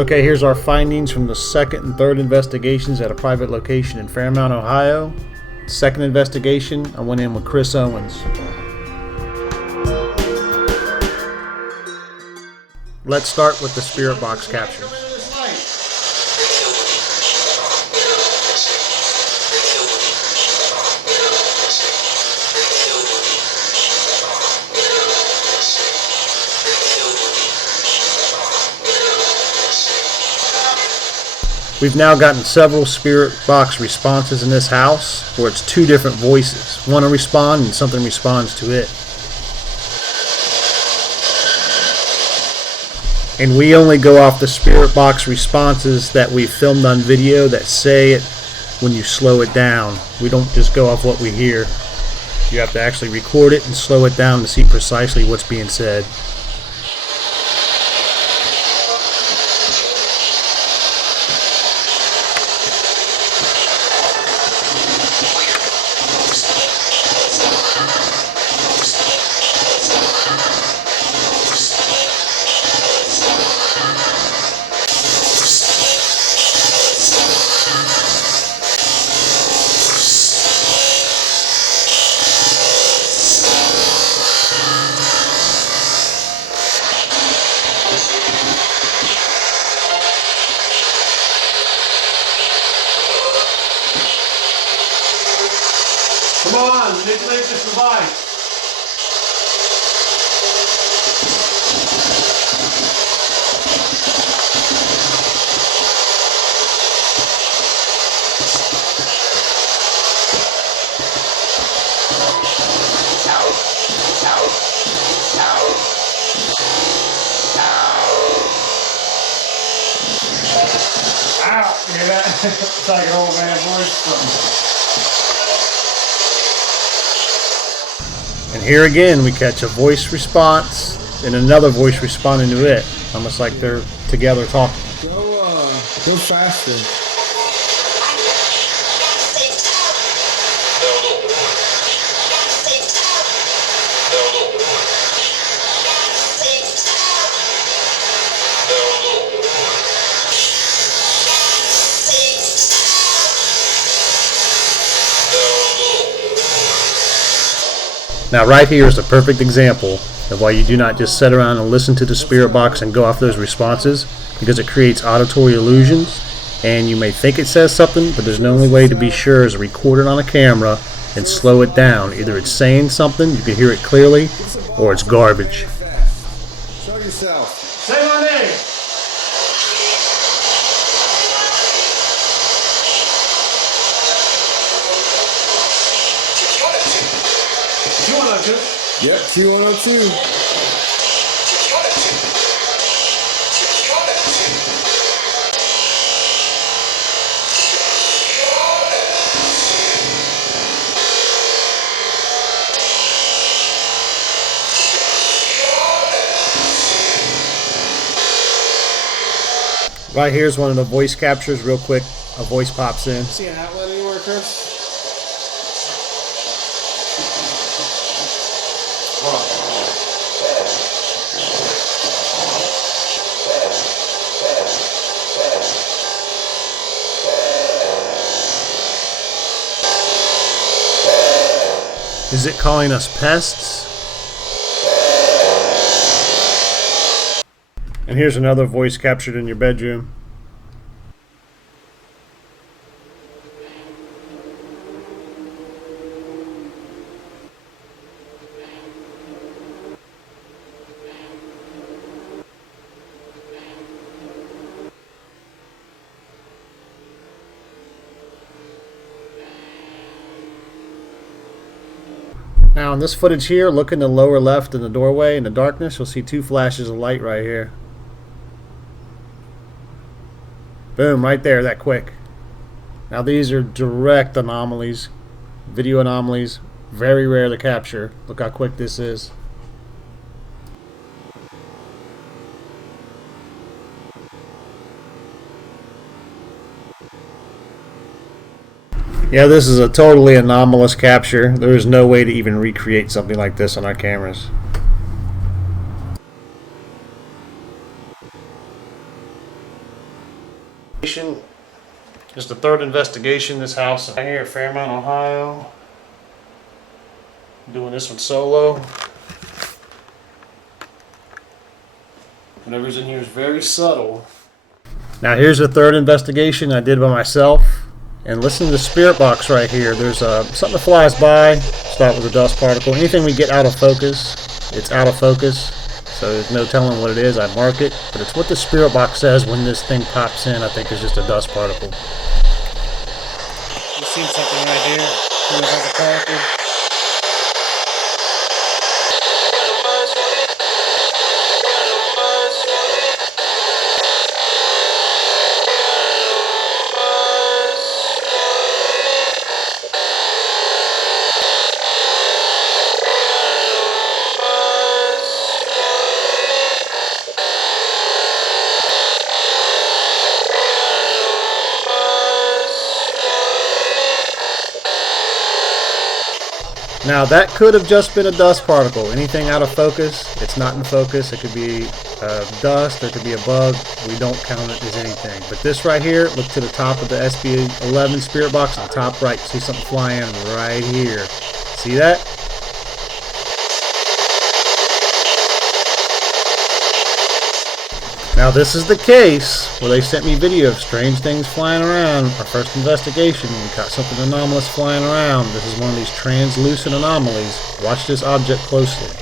Okay, here's our findings from the second and third investigations at a private location in Fairmount, Ohio. Second investigation, I went in with Chris Owens. Let's start with the spirit box captures. We've now gotten several spirit box responses in this house where it's two different voices. One will respond and something responds to it. And we only go off the spirit box responses that we filmed on video that say it when you slow it down. We don't just go off what we hear. You have to actually record it and slow it down to see precisely what's being said. Come on, manipulate this device. Ow! You hear that? It's like an old man voice from. And here again we catch a voice response and another voice responding to it, almost like they're together talking. Go faster. Now right here is a perfect example of why you do not just sit around and listen to the spirit box and go off those responses, because it creates auditory illusions and you may think it says something, but there's no only way to be sure is record it on a camera and slow it down. Either it's saying something, you can hear it clearly, or it's garbage. Show yourself. Say my name. Yep, T102. Right here's one of the voice captures. Real quick, a voice pops in. See an outlet anywhere, Chris? Is it calling us pests? And here's another voice captured in your bedroom. Now in this footage here, look in the lower left in the doorway in the darkness, you'll see two flashes of light right here. Boom, right there, that quick. Now these are direct anomalies, video anomalies, very rare to capture. Look how quick this is. Yeah, this is a totally anomalous capture. There is no way to even recreate something like this on our cameras. It's the third investigation in this house right here at Fairmount, Ohio. I'm doing this one solo. Whatever's in here is very subtle. Now here's the third investigation I did by myself. And listen to the spirit box right here. There's something that flies by. Start with a dust particle. Anything we get out of focus, it's out of focus. So there's no telling what it is. I mark it. But it's what the spirit box says when this thing pops in. I think it's just a dust particle. You seen something right here? Moves like a particle. Now that could have just been a dust particle. Anything out of focus, it's not in focus. It could be dust, it could be a bug. We don't count it as anything. But this right here, look to the top of the SB11 spirit box on the top right. See something flying right here. See that? Now this is the case where they sent me video of strange things flying around. Our first investigation, we caught something anomalous flying around. This is one of these translucent anomalies. Watch this object closely.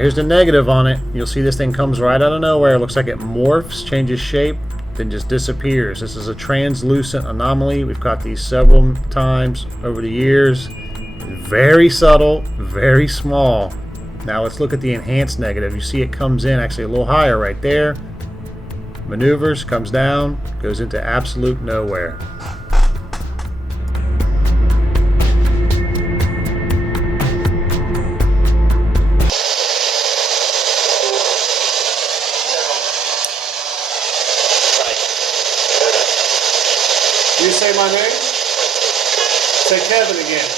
Here's the negative on it. You'll see this thing comes right out of nowhere. It looks like it morphs, changes shape, then just disappears. This is a translucent anomaly. We've caught these several times over the years. Very subtle, very small. Now let's look at the enhanced negative. You see it comes in actually a little higher right there. Maneuvers, comes down, goes into absolute nowhere. You say my name? Say Kevin again.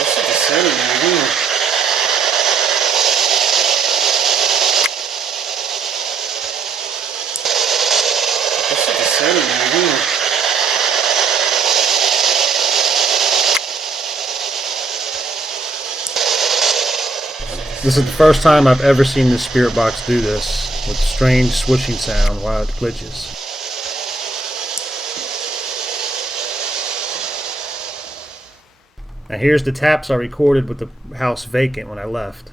This is the setting right here. This is the setting right here. This is the first time I've ever seen this spirit box do this with strange swishing sound while it glitches. Now here's the taps I recorded with the house vacant when I left.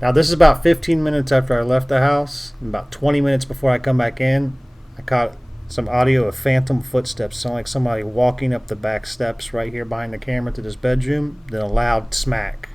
Now this is about 15 minutes after I left the house. About 20 minutes before I come back in, I caught some audio of phantom footsteps, sound like somebody walking up the back steps right here behind the camera to this bedroom, then a loud smack.